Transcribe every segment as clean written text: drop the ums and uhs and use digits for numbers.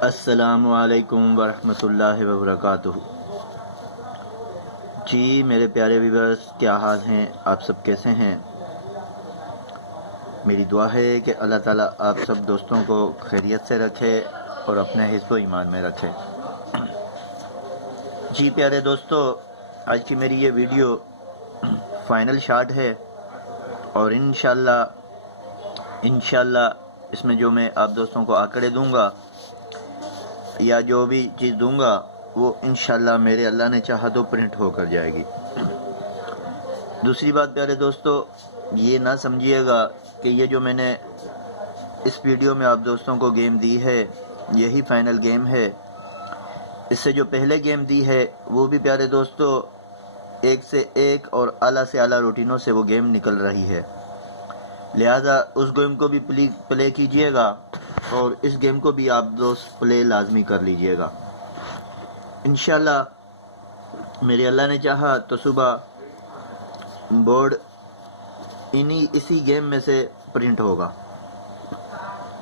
अस्सलामु अलैकुम वरहमतुल्लाहि वबरकातुहू। जी मेरे प्यारे व्यूअर्स, क्या हाल हैं? आप सब कैसे हैं? मेरी दुआ है कि अल्लाह ताला आप सब दोस्तों को खैरियत से रखे और अपने हिस्सो ईमान में रखे। जी प्यारे दोस्तों, आज की मेरी ये वीडियो फाइनल शॉट है और इंशाल्लाह इसमें जो मैं आप दोस्तों को आंकड़े दूंगा या जो भी चीज़ दूंगा वो इंशाल्लाह मेरे अल्लाह ने चाहा तो प्रिंट होकर जाएगी। दूसरी बात प्यारे दोस्तों, ये ना समझिएगा कि ये जो मैंने इस वीडियो में आप दोस्तों को गेम दी है यही फाइनल गेम है। इससे जो पहले गेम दी है वो भी प्यारे दोस्तों एक से एक और आला से आला रूटीनों से वो गेम निकल रही है, लिहाजा उस गेम को भी प्ले कीजिएगा और इस गेम को भी आप दोस्त प्ले लाजमी कर लीजिएगा। इंशाल्लाह मेरे अल्लाह ने चाहा तो सुबह बोर्ड इसी गेम में से प्रिंट होगा।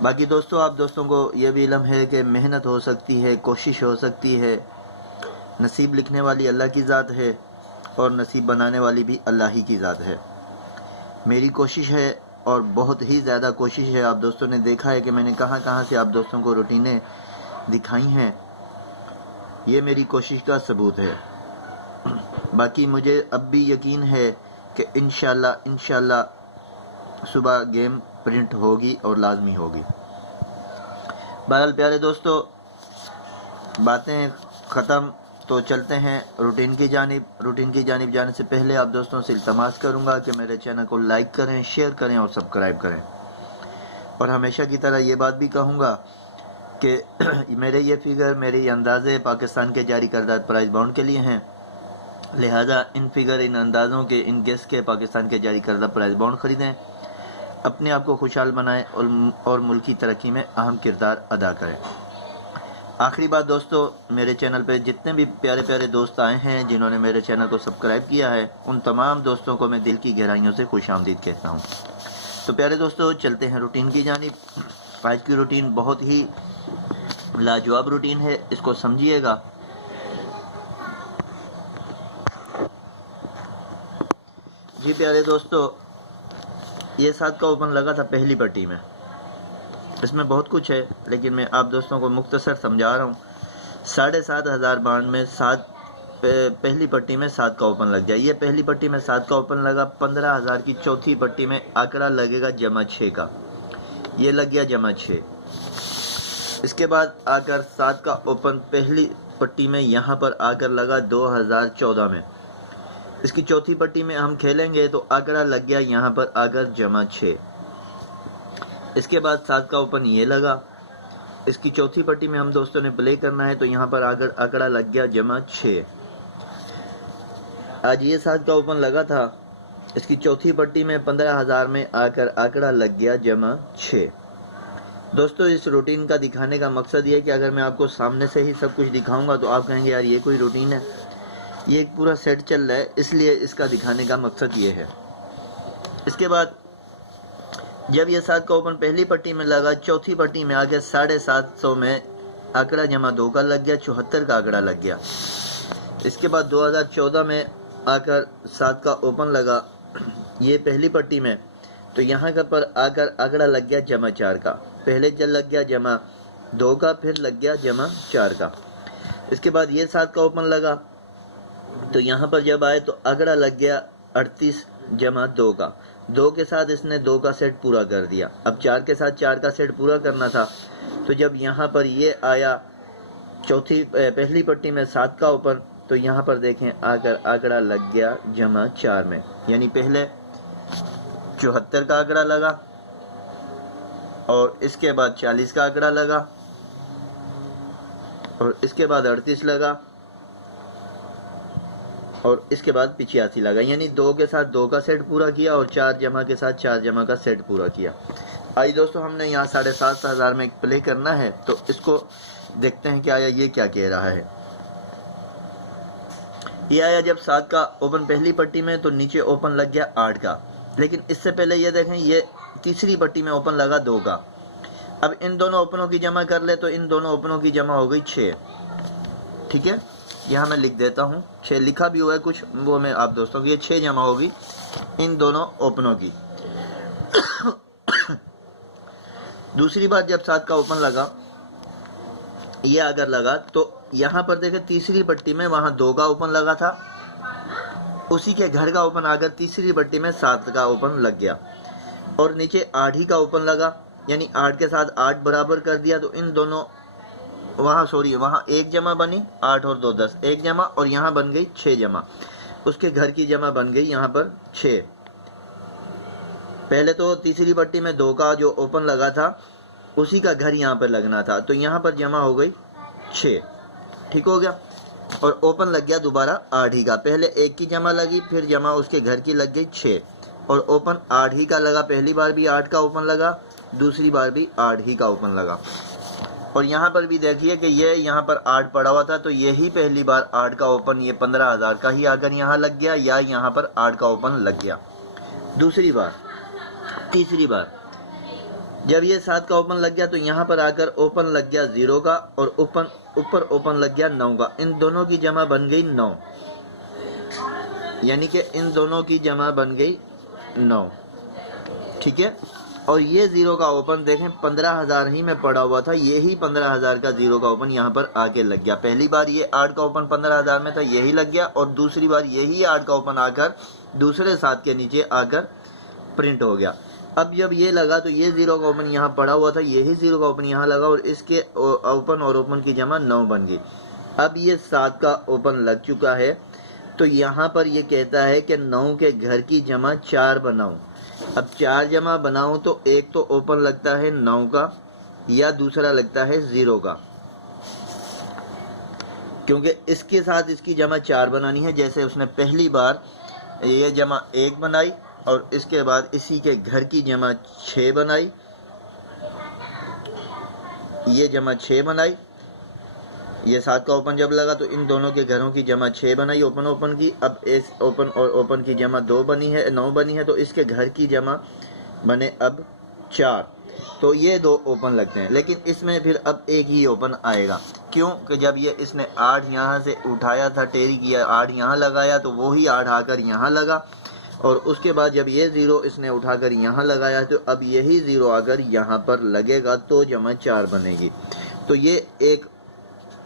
बाकी दोस्तों, आप दोस्तों को यह भी इल्म है कि मेहनत हो सकती है, कोशिश हो सकती है, नसीब लिखने वाली अल्लाह की ज़ात है और नसीब बनाने वाली भी अल्लाह ही की ज़ात है। मेरी कोशिश है और बहुत ही ज़्यादा कोशिश है। आप दोस्तों ने देखा है कि मैंने कहाँ कहाँ से आप दोस्तों को रूटीनें दिखाई हैं, ये मेरी कोशिश का सबूत है। बाकी मुझे अब भी यकीन है कि इंशाल्लाह सुबह गेम प्रिंट होगी और लाजमी होगी। बहरहाल प्यारे दोस्तों, बातें ख़त्म, तो चलते हैं रूटीन की जानिब जाने से पहले आप दोस्तों से इल्तमास करूंगा कि मेरे चैनल को लाइक करें, शेयर करें और सब्सक्राइब करें। और हमेशा की तरह ये बात भी कहूँगा कि मेरे ये फिगर, मेरे ये अंदाज़े पाकिस्तान के जारी करदा प्राइस बाउंड के लिए हैं, लिहाजा इन फिगर, इन अंदाज़ों के, इन गेस के पाकिस्तान के जारी करदा प्राइस बाउंड ख़रीदें, अपने आप को खुशहाल बनाएं और मुल्क की तरक्की में अहम किरदार अदा करें। आखिरी बात दोस्तों, मेरे चैनल पे जितने भी प्यारे प्यारे दोस्त आए हैं जिन्होंने मेरे चैनल को सब्सक्राइब किया है, उन तमाम दोस्तों को मैं दिल की गहराइयों से खुशामदीद कहता हूँ। तो प्यारे दोस्तों, चलते हैं रूटीन की जानिब। आज की रूटीन बहुत ही लाजवाब रूटीन है, इसको समझिएगा। जी प्यारे दोस्तों, ये 7 का ओपन लगा था पहली पट्टी में। इसमें बहुत कुछ है लेकिन मैं आप दोस्तों को मुख्तसर समझा रहा हूँ। 7,500 बाउंड में पहली पट्टी में 7 का ओपन लग गया। ये पहली पट्टी में 7 का ओपन लगा। 15,000 की चौथी पट्टी में आंकड़ा लगेगा जमा 6 का, ये लग गया जमा 6। इसके बाद आकर 7 का ओपन पहली पट्टी में यहाँ पर आकर लगा 2014 में। इसकी चौथी पट्टी में हम खेलेंगे तो आंकड़ा लग गया यहाँ पर आकर जमा 6। इसके बाद 7 का ओपन ये लगा। इसकी चौथी पट्टी में हम दोस्तों ने प्ले करना है तो यहाँ पर आंकड़ा लग गया जमा 6। आज ये 7 का ओपन लगा था। इसकी चौथी पट्टी में 15,000 में आकर आंकड़ा लग गया जमा 6। दोस्तों, इस रूटीन का दिखाने का मकसद ये है कि अगर मैं आपको सामने से ही सब कुछ दिखाऊंगा तो आप कहेंगे यार ये कोई रूटीन है, ये एक पूरा सेट चल रहा है, इसलिए इसका दिखाने का मकसद ये है। इसके बाद जब ये 7 का ओपन पहली पट्टी में लगा, चौथी पट्टी में आगे 750 में आंकड़ा जमा 2 का लग गया, 74 का आंकड़ा लग गया। इसके बाद 2014 में आकर 7 का ओपन लगा ये पहली पट्टी में, तो यहाँ का पर आकर आंकड़ा लग गया जमा 4 का। पहले जल लग गया जमा 2 का, फिर लग गया जमा 4 का। इसके बाद ये 7 का ओपन लगा तो यहाँ पर जब आए तो आंकड़ा लग गया 38 जमा 2 का। 2 के साथ इसने 2 का सेट पूरा कर दिया। अब 4 के साथ 4 का सेट पूरा करना था, तो जब यहाँ पर ये आया पहली पट्टी में 7 का ओपन, तो यहाँ पर देखें आकर आंकड़ा लग गया जमा 4 में, यानी पहले 74 का आंकड़ा लगा और इसके बाद 40 का आंकड़ा लगा और इसके बाद 38 लगा और इसके बाद 85 लगा, यानी 2 के साथ 2 का सेट पूरा किया और 4 जमा के साथ 4 जमा का सेट पूरा किया। आइए दोस्तों, हमने यहाँ 7,500 में प्ले करना है तो इसको देखते हैं कि आया ये क्या कह रहा है। ये आया जब 7 का ओपन पहली पट्टी में तो नीचे ओपन लग गया 8 का, लेकिन इससे पहले ये देखें ये तीसरी पट्टी में ओपन लगा 2 का। अब इन दोनों ओपनों की जमा कर ले तो इन दोनों ओपनों की जमा हो गई 6। ठीक है, यहाँ मैं लिख देता हूँ, 6 लिखा भी हुआ है कुछ, वो मैं आप दोस्तों की, ये 6 जमा होगी इन दोनों ओपनों की। दूसरी बार जब 7 का ओपन लगा, ये अगर लगा तो यहाँ पर देखें तीसरी पट्टी में वहाँ 2 का ओपन लगा था, उसी के घर का ओपन आकर तीसरी पट्टी में 7 का ओपन लग गया, और नीचे 8 ही का ओपन लगा, यानी 8 के साथ 8 बराबर कर दिया, तो इन दोनों वहाँ वहाँ 1 जमा बनी, 8 और 2 10, 1 जमा, और यहाँ बन गई 6 जमा, उसके घर की जमा बन गई यहाँ पर 6। पहले तो तीसरी पट्टी में 2 का जो ओपन लगा था उसी का घर यहाँ पर लगना था, तो यहाँ पर जमा हो गई 6। ठीक हो गया, और ओपन लग गया दोबारा 8 ही का, पहले 1 की जमा लगी, फिर जमा उसके घर की लग गई 6, और ओपन 8 ही का लगा, पहली बार भी 8 का ओपन लगा, दूसरी बार भी 8 ही का ओपन लगा। और यहाँ पर भी देखिए कि ये यहाँ पर 8 पड़ा हुआ था, तो यही पहली बार 8 का ओपन ये 15,000 का ही आकर यहाँ लग गया, या यहाँ पर 8 का ओपन लग गया। दूसरी बार, तीसरी बार जब ये 7 का ओपन लग गया तो यहाँ पर आकर ओपन लग गया 0 का, और ऊपर ओपन लग गया 9 का, इन दोनों की जमा बन गई 9, यानी कि इन दोनों की जमा बन गई 9। ठीक है, और ये 0 का ओपन देखें 15,000 ही में पड़ा हुआ था, यही 15,000 का 0 का ओपन यहाँ पर आके लग गया। पहली बार ये 8 का ओपन 15,000 में था, यही लग गया, और दूसरी बार यही 8 का ओपन आकर दूसरे 7 के नीचे आकर प्रिंट हो गया। अब जब ये लगा तो ये 0 का ओपन यहाँ पड़ा हुआ था, यही 0 का ओपन यहाँ लगा, और इसके ओपन और ओपन की जमा 9 बन गई। अब ये 7 का ओपन लग चुका है, तो यहाँ पर ये कहता है कि 9 के घर की जमा 4 बनाऊं। अब 4 जमा बनाऊं तो एक तो ओपन लगता है 9 का, या दूसरा लगता है 0 का, क्योंकि इसके साथ इसकी जमा 4 बनानी है। जैसे उसने पहली बार ये जमा 1 बनाई, और इसके बाद इसी के घर की जमा 6 बनाई, ये जमा 6 बनाई, ये 7 का ओपन जब लगा तो इन दोनों के घरों की जमा 6 बनाई ओपन की। अब इस ओपन और ओपन की जमा 2 बनी है, 9 बनी है, तो इसके घर की जमा बने अब 4, तो ये 2 ओपन लगते हैं। लेकिन इसमें फिर अब एक ही ओपन आएगा, क्यों कि जब ये इसने 8 यहाँ से उठाया था, टेरी किया, 8 यहाँ लगाया, तो वो ही 8 आकर यहाँ लगा, और उसके बाद जब ये 0 इसने उठाकर यहाँ लगाया, तो अब यही 0 आकर यहाँ पर लगेगा, तो जमा 4 बनेगी। तो ये एक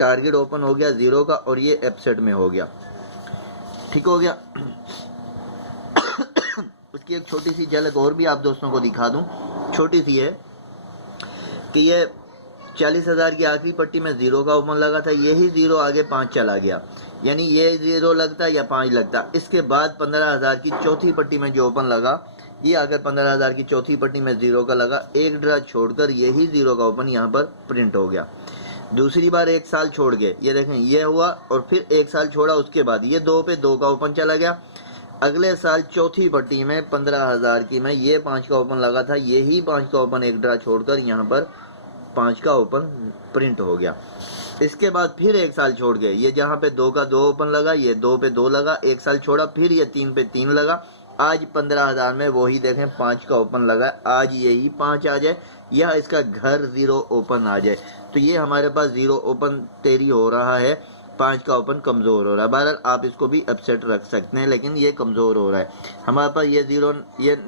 टारगेट ओपन हो गया 0 का, और ये एपसेट में हो गया। ठीक हो गया। उसकी एक छोटी सी झलक और भी आप दोस्तों को दिखा दूं, छोटी सी है कि ये 40,000 की आखिरी पट्टी में 0 का ओपन लगा था, यही 0 आगे 5 चला गया, यानी ये 0 लगता या 5 लगता। इसके बाद 15,000 की चौथी पट्टी में जो ओपन लगा, ये अगर 15,000 की चौथी पट्टी में 0 का लगा, एक ड्रा छोड़कर यही 0 का ओपन यहाँ पर प्रिंट हो गया। दूसरी बार 1 साल छोड़ गए, ये देखें ये हुआ, और फिर 1 साल छोड़ा, उसके बाद ये 2 पे 2 का ओपन चला गया। अगले साल चौथी पट्टी में 15,000 की में ये 5 का ओपन लगा था, यही 5 का ओपन एक ड्रा छोड़कर यहाँ पर 5 का ओपन प्रिंट हो गया। इसके बाद फिर 1 साल छोड़ गए, ये जहाँ पे 2 का 2 ओपन लगा, ये 2 पे 2 लगा, 1 साल छोड़ा, फिर ये 3 पे 3 लगा। आज 15,000 में वही देखें 5 का ओपन लगा, आज यही 5 आ जाए, या इसका घर 0 ओपन आ जाए, तो ये हमारे पास 0 ओपन टेरी हो रहा है, 5 का ओपन कमज़ोर हो रहा है। बहरहाल आप इसको भी अपसेट रख सकते हैं, लेकिन ये कमज़ोर हो रहा है। हमारे पास ये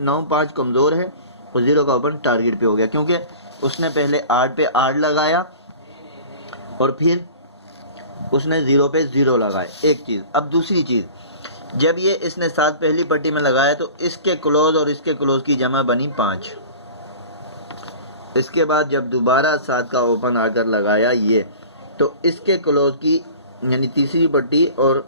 9 5 कमज़ोर है, और 0 का ओपन टारगेट पे हो गया, क्योंकि उसने पहले 8 पे 8 लगाया, और फिर उसने 0 पे 0 लगाए, एक चीज़। अब दूसरी चीज़, जब ये इसने 7 पहली पट्टी में लगाया, तो इसके क्लोज और इसके क्लोज की जमा बनी 5। इसके बाद जब दोबारा 7 का ओपन आकर लगाया ये, तो इसके क्लोज की यानी तीसरी पट्टी और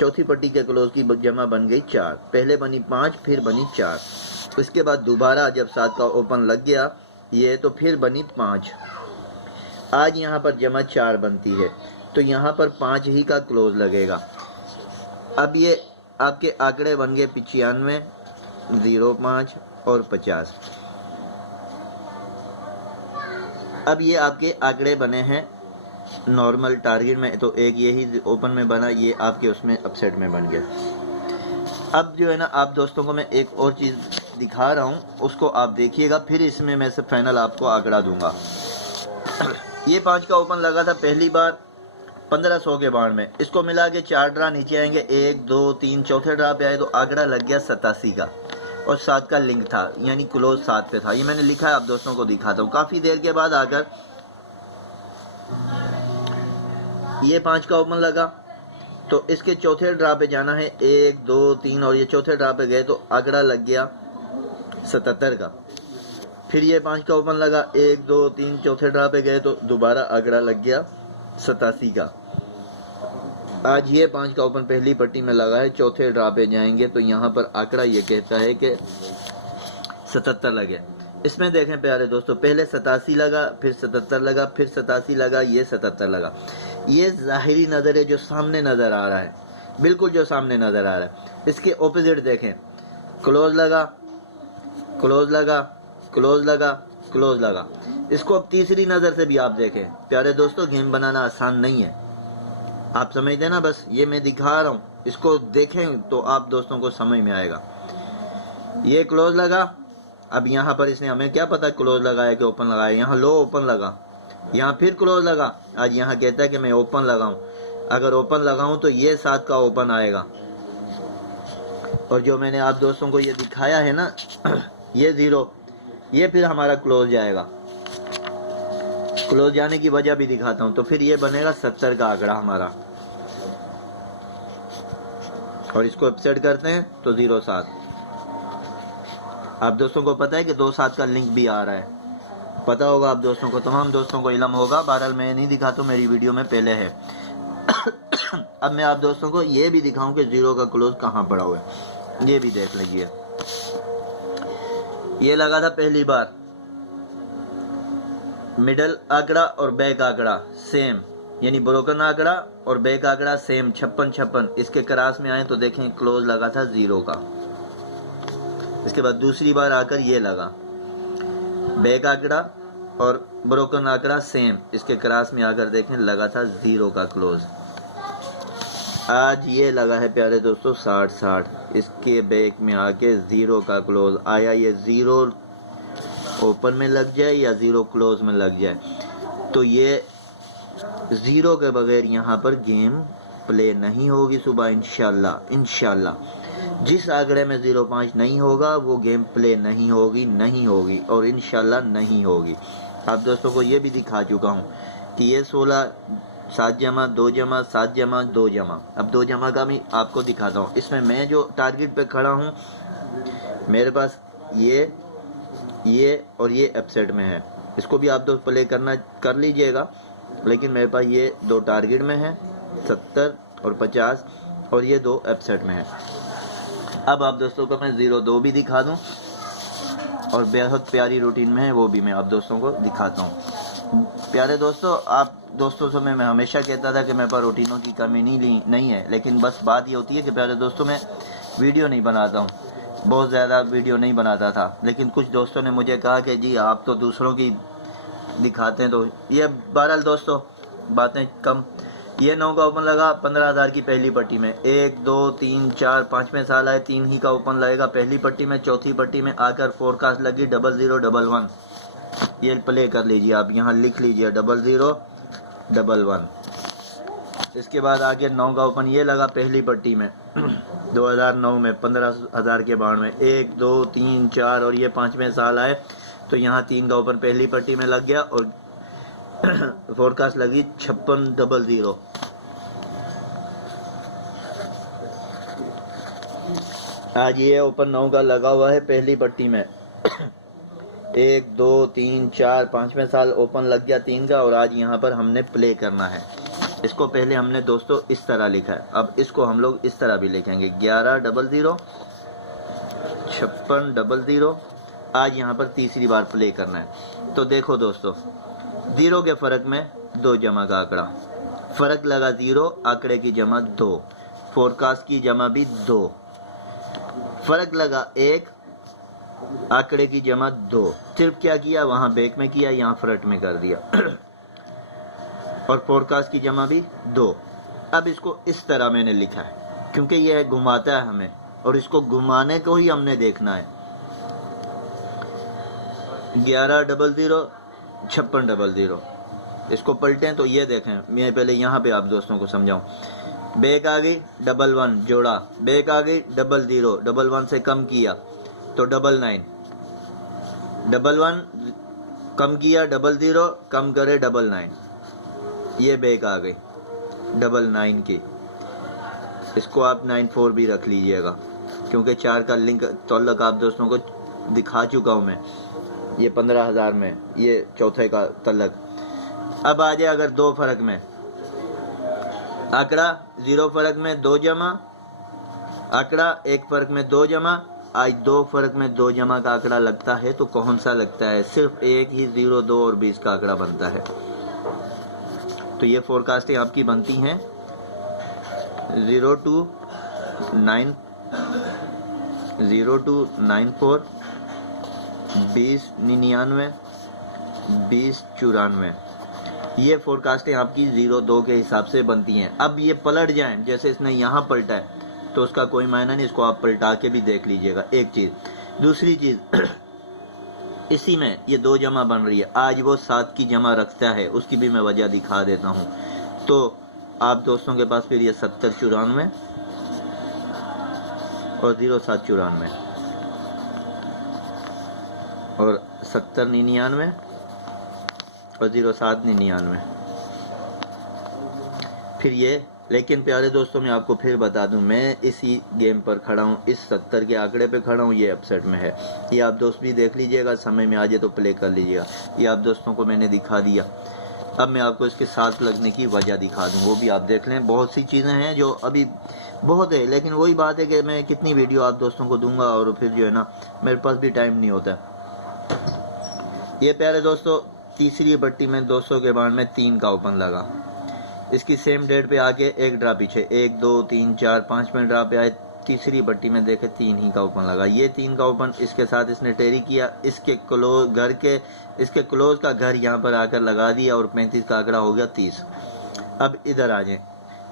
चौथी पट्टी के क्लोज की जमा बन गई 4। पहले बनी 5, फिर बनी 4। इसके बाद दोबारा जब 7 का ओपन लग गया ये, तो फिर बनी 5। आज यहाँ पर जमा 4 बनती है, तो यहाँ पर 5 ही का क्लोज लगेगा। अब ये आपके आंकड़े बन गए 95, 0, 5 और 50। अब ये आपके आंकड़े बने हैं नॉर्मल टारगेट में, तो एक यही ओपन में बना, ये आपके उसमें अपसेट में बन गया। अब जो है ना, आप दोस्तों को मैं एक और चीज़ दिखा रहा हूँ, उसको आप देखिएगा, फिर इसमें मैं से फाइनल आपको आंकड़ा दूंगा। ये 5 का ओपन लगा था पहली बार 1500 के बाढ़ में। इसको मिला के 4 ड्रा नीचे आएंगे, 1 2 3, चौथे ड्रा पे आए तो आंकड़ा लग गया 87 का और 7 का लिंक था, यानी क्लोज 7 पे था। ये मैंने लिखा है, आप दोस्तों को दिखाता हूँ। काफ़ी देर के बाद आकर ये 5 का ओपन लगा तो इसके चौथे ड्रा पे जाना है, 1 2 3, और ये चौथे ड्रा पे गए तो आंकड़ा लग गया 77 का। फिर ये 5 का ओपन लगा, 1 2 3, चौथे ड्रा पे गए तो दोबारा आंकड़ा लग गया 87 का। आज ये 5 का ओपन पहली पट्टी में लगा है, चौथे ड्रा पे जाएंगे तो यहाँ पर आंकड़ा ये कहता है कि 77 लगे। इसमें देखें प्यारे दोस्तों, पहले 87 लगा, फिर 77 लगा, फिर 87 लगा, ये 77 लगा। ये ज़ाहिरी नज़र है जो सामने नज़र आ रहा है, बिल्कुल जो सामने नज़र आ रहा है। इसके ऑपोजिट देखें, क्लोज लगा, क्लोज लगा, क्लोज लगा, क्लोज लगा। इसको अब तीसरी नज़र से भी आप देखें प्यारे दोस्तों। गेम बनाना आसान नहीं है, आप समझते ना। बस ये मैं दिखा रहा हूँ, इसको देखें तो आप दोस्तों को समझ में आएगा। ये क्लोज लगा, अब यहाँ पर इसने हमें क्या पता क्लोज लगाया कि ओपन लगाया। यहाँ लो ओपन लगा, यहाँ फिर क्लोज लगा। आज यहाँ कहता है कि मैं ओपन लगाऊं। अगर ओपन लगाऊं तो ये 7 का ओपन आएगा, और जो मैंने आप दोस्तों को ये दिखाया है ना ये 0, ये फिर हमारा क्लोज जाएगा। क्लोज जाने की वजह भी दिखाता हूं। तो फिर ये बनेगा 70 का आंकड़ा हमारा, और इसको अपसेट करते हैं तो 07। आप दोस्तों को पता है कि 2-7 का लिंक भी आ रहा है, पता होगा आप दोस्तों को, तमाम दोस्तों को इल्म होगा। बहरहाल मैं नहीं दिखाता हूँ, मेरी वीडियो में पहले है। अब मैं आप दोस्तों को ये भी दिखाऊं कि 0 का क्लोज कहाँ पड़ा हुआ है, ये भी देख लीजिए। ये लगा था पहली बार, मिडल आंकड़ा और बैक आंकड़ा सेम, यानी ब्रोकन आंकड़ा और बैक आंकड़ा सेम, 56-56। इसके क्रॉस में आए तो देखें क्लोज लगा था 0 का। इसके बाद दूसरी बार आकर ये लगा, बैक आंकड़ा और ब्रोकन आंकड़ा सेम, इसके क्रॉस में आकर देखें लगा था 0 का क्लोज। आज ये लगा है प्यारे दोस्तों 60-60, इसके बैक में आके 0 का क्लोज आया। ये 0 ओपन में लग जाए या 0 क्लोज में लग जाए, तो ये 0 के बगैर यहाँ पर गेम प्ले नहीं होगी सुबह इंशाल्लाह। इंशाल्लाह जिस आंकड़े में 05 नहीं होगा वो गेम प्ले नहीं होगी और इंशाल्लाह नहीं होगी। आप दोस्तों को ये भी दिखा चुका हूँ कि ये 16 7 जमा 2 जमा 7 जमा 2 जमा। अब 2 जमा का भी आपको दिखाता हूँ। इसमें मैं जो टारगेट पे खड़ा हूँ, मेरे पास ये और ये अपसेट में है। इसको भी आप दोस्त प्ले कर लीजिएगा, लेकिन मेरे पास ये 2 टारगेट में है, 70 और 50, और ये 2 अपसेट में है। अब आप दोस्तों को मैं 0-2 भी दिखा दूं, और बेहद प्यारी रूटीन में है, वो भी मैं आप दोस्तों को दिखाता हूं। प्यारे दोस्तों, आप दोस्तों से मैं हमेशा कहता था कि मेरे पास रूटीनों की कमी नहीं है, लेकिन बस बात ये होती है कि प्यारे दोस्तों मैं वीडियो नहीं बनाता हूँ, बहुत ज़्यादा वीडियो नहीं बनाता था। लेकिन कुछ दोस्तों ने मुझे कहा कि जी आप तो दूसरों की दिखाते हैं, तो ये बहरहाल दोस्तों बातें कम। ये 9 का ओपन लगा 15,000 की पहली पट्टी में, 1 2 3 4 5वें साल आए, 3 ही का ओपन लगेगा पहली पट्टी में। चौथी पट्टी में आकर फोरकास्ट लगी 0011। ये प्ले कर लीजिए, आप यहाँ लिख लीजिए 0011। इसके बाद आगे 9 का ओपन ये लगा पहली पट्टी में 2009 में 15,000 के बाढ़ में, 1 2 3 4, और ये 5वें साल आए तो यहाँ 3 का ओपन पहली पट्टी में लग गया, और फोरकास्ट लगी 5600। आज ये ओपन 9 का लगा हुआ है पहली पट्टी में 1 2 3 4, 5वें साल ओपन लग गया 3 का, और आज यहाँ पर हमने प्ले करना है। इसको पहले हमने दोस्तों इस तरह लिखा है, अब इसको हम लोग इस तरह भी लिखेंगे 1100 5600। आज यहाँ पर तीसरी बार प्ले करना है। तो देखो दोस्तों, 0 के फ़र्क में 2 जमा का आंकड़ा, फ़र्क लगा 0, आंकड़े की जमा 2, फोरकास्ट की जमा भी 2, फ़र्क लगा 1, आंकड़े की जमा 2। सिर्फ क्या किया, वहाँ बैक में किया, यहाँ फ्रंट में कर दिया और फोरकास्ट की जमा भी 2। अब इसको इस तरह मैंने लिखा है क्योंकि यह घुमाता है हमें, और इसको घुमाने को ही हमने देखना है। 1100 5600, इसको पलटें तो ये देखें, मैं पहले यहाँ पे आप दोस्तों को समझाऊं। बैक आ गई, डबल 1 जोड़ा, बैक आ गई, डबल 0, डबल 1 से कम किया तो डबल 9, डबल 1 कम किया, डबल 0 कम करे, डबल 9, ये बैक आ गई डबल 9 की। इसको आप 94 भी रख लीजिएगा, क्योंकि 4 का लिंक तल्लक आप दोस्तों को दिखा चुका हूँ मैं, ये 15,000 में, ये चौथे का तल्लक। अब आ जाए अगर 2 फर्क में, आंकड़ा 0 फर्क में 2 जमा, आंकड़ा 1 फर्क में 2 जमा। आज 2 फर्क में 2 जमा का आंकड़ा लगता है तो कौन सा लगता है? सिर्फ एक ही 0, 2 और 20 का आंकड़ा बनता है। तो ये फोरकास्टें आपकी बनती हैं 0 to 9, 0 to 94, 20 99, 20 94, ये फोरकास्टें आपकी 0-2 के हिसाब से बनती हैं। अब ये पलट जाएं, जैसे इसने यहाँ पलटा है तो उसका कोई मायना नहीं, इसको आप पलटा के भी देख लीजिएगा, एक चीज़। दूसरी चीज़ इसी में ये 2 जमा बन रही है, आज वो 7 की जमा रखता है, उसकी भी मैं वजह दिखा देता हूँ। तो आप दोस्तों के पास फिर ये 70 94 और 07 94 और 70 99 और 07 99, फिर ये। लेकिन प्यारे दोस्तों मैं आपको फिर बता दूं, मैं इसी गेम पर खड़ा हूँ, इस 70 के आंकड़े पे खड़ा हूँ, ये अपसेट में है। ये आप दोस्त भी देख लीजिएगा, समय में आ जाए तो प्ले कर लीजिएगा। ये आप दोस्तों को मैंने दिखा दिया। अब मैं आपको इसके साथ लगने की वजह दिखा दूं, वो भी आप देख लें। बहुत सी चीज़ें हैं जो अभी बहुत है, लेकिन वही बात है कि मैं कितनी वीडियो आप दोस्तों को दूंगा और फिर जो है ना मेरे पास भी टाइम नहीं होता। ये प्यारे दोस्तों तीसरी पट्टी में 200 के बार में 3 का ओपन लगा, इसकी सेम डेट पे आके एक ड्रा पीछे 1 2 3 4 5 में ड्रा पे आए, तीसरी पट्टी में देखे 3 ही का ओपन लगा। ये 3 का ओपन इसके साथ इसने टेरी किया, इसके क्लोज घर के इसके क्लोज का घर यहाँ पर आकर लगा दिया और 35 का आंकड़ा हो गया 30। अब इधर आ जाए,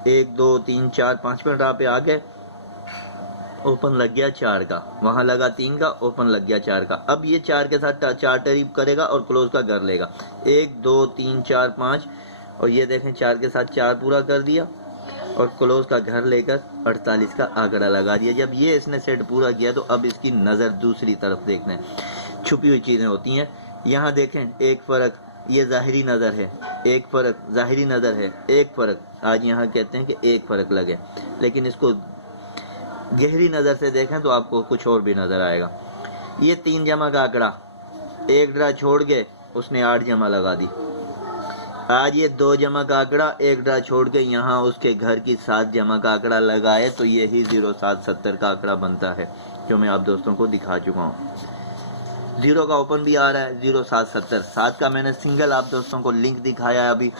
1 2 3 4 5 में ड्रा पे आ गए, ओपन लग गया 4 का, वहां लगा 3 का, ओपन लग गया 4 का। अब ये 4 के साथ 4 टेरी करेगा और क्लोज का घर लेगा, 1 2 3 4 5, और ये देखें 4 के साथ 4 पूरा कर दिया और क्लोज का घर लेकर 48 का आंकड़ा लगा दिया। जब ये इसने सेट पूरा किया तो अब इसकी नज़र दूसरी तरफ देखते हैं, छुपी हुई चीज़ें होती हैं। यहाँ देखें एक फ़र्क, ये ज़ाहिरी नज़र है, एक फ़र्क ज़ाहिरी नज़र है, एक फ़र्क, आज यहाँ कहते हैं कि एक फ़र्क लगे, लेकिन इसको गहरी नज़र से देखें तो आपको कुछ और भी नज़र आएगा। ये 3 जमा का आंकड़ा, एक ड्रा छोड़ के उसने 8 जमा लगा दी। आज ये 2 जमा का आंकड़ा, एक ड्रा छोड़ के यहाँ उसके घर की 7 जमा का आंकड़ा लगाए तो यही 0770 का आंकड़ा बनता है, जो मैं आप दोस्तों को दिखा चुका हूँ। 0 का ओपन भी आ रहा है 0770, 7 का मैंने सिंगल आप दोस्तों को लिंक दिखाया है अभी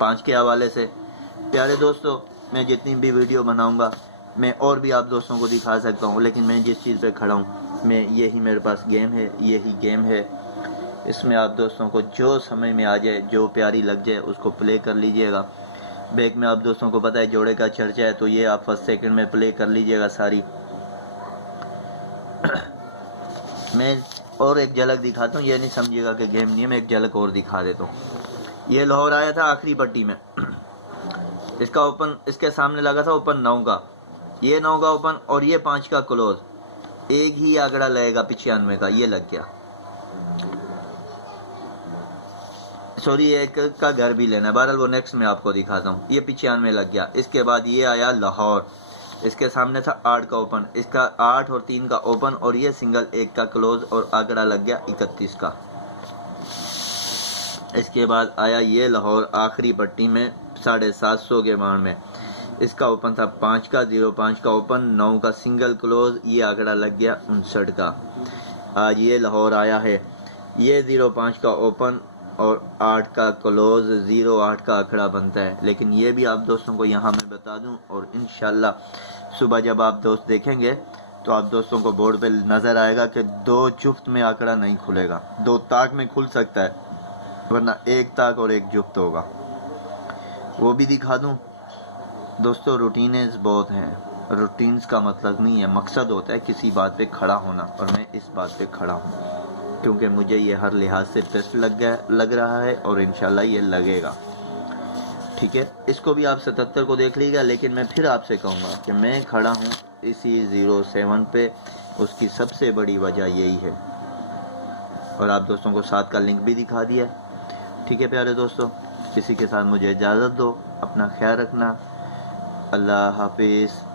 5 के हवाले से। प्यारे दोस्तों मैं जितनी भी वीडियो बनाऊँगा मैं और भी आप दोस्तों को दिखा सकता हूँ, लेकिन मैं जिस चीज़ पे खड़ा हूँ मैं यही मेरे पास गेम है, यही गेम है। इसमें आप दोस्तों को जो समय में आ जाए, जो प्यारी लग जाए उसको प्ले कर लीजिएगा। बैक में आप दोस्तों को पता है जोड़े का चर्चा है, तो ये आप फर्स्ट सेकंड में प्ले कर लीजिएगा सारी। मैं और एक झलक दिखाता हूँ, ये नहीं समझिएगा कि गेम नहीं है, मैं एक झलक और दिखा देता हूँ। ये लाहौर आया था आखिरी पट्टी में, इसका ओपन इसके सामने लगा था ओपन 9 का, ये 9 का ओपन और ये 5 का क्लोज, एक ही आंकड़ा लगेगा 95 का, ये लग गया। सॉरी एक का घर भी लेना है, बहरहाल वो नेक्स्ट में आपको दिखाता हूँ। ये 95 लग गया। इसके बाद ये आया लाहौर, इसके सामने था 8 का ओपन, इसका 8 और 3 का ओपन और ये सिंगल 1 का क्लोज और आंकड़ा लग गया 31 का। इसके बाद आया ये लाहौर आखिरी पट्टी में 750 के बाण में, इसका ओपन था 5 का, 05 का ओपन, 9 का सिंगल क्लोज, ये आंकड़ा लग गया 59 का। आज ये लाहौर आया है, ये 05 का ओपन और 8 का क्लोज, 08 का आंकड़ा बनता है। लेकिन ये भी आप दोस्तों को यहाँ मैं बता दूं, और इंशाल्लाह सुबह जब आप दोस्त देखेंगे तो आप दोस्तों को बोर्ड पे नज़र आएगा कि 2 जुफ्त में आंकड़ा नहीं खुलेगा, 2 ताक में खुल सकता है, वरना 1 ताक और 1 जुफ्त होगा। वो भी दिखा दूं दोस्तों। रूटीन्स बहुत हैं, रूटीन्स का मतलब नहीं है, मकसद होता है किसी बात पे खड़ा होना, और मैं इस बात पे खड़ा हूँ। क्योंकि मुझे ये हर लिहाज से बेस्ट लग रहा है और इंशाल्लाह ये लगेगा। ठीक है, इसको भी आप 77 को देख लीजिएगा, लेकिन मैं फिर आपसे कहूँगा कि मैं खड़ा हूँ इसी 07 पे, उसकी सबसे बड़ी वजह यही है। और आप दोस्तों को साथ का लिंक भी दिखा दिया। ठीक है प्यारे दोस्तों, इसी के साथ मुझे इजाज़त दो, अपना ख्याल रखना, अल्लाह हाफिज़।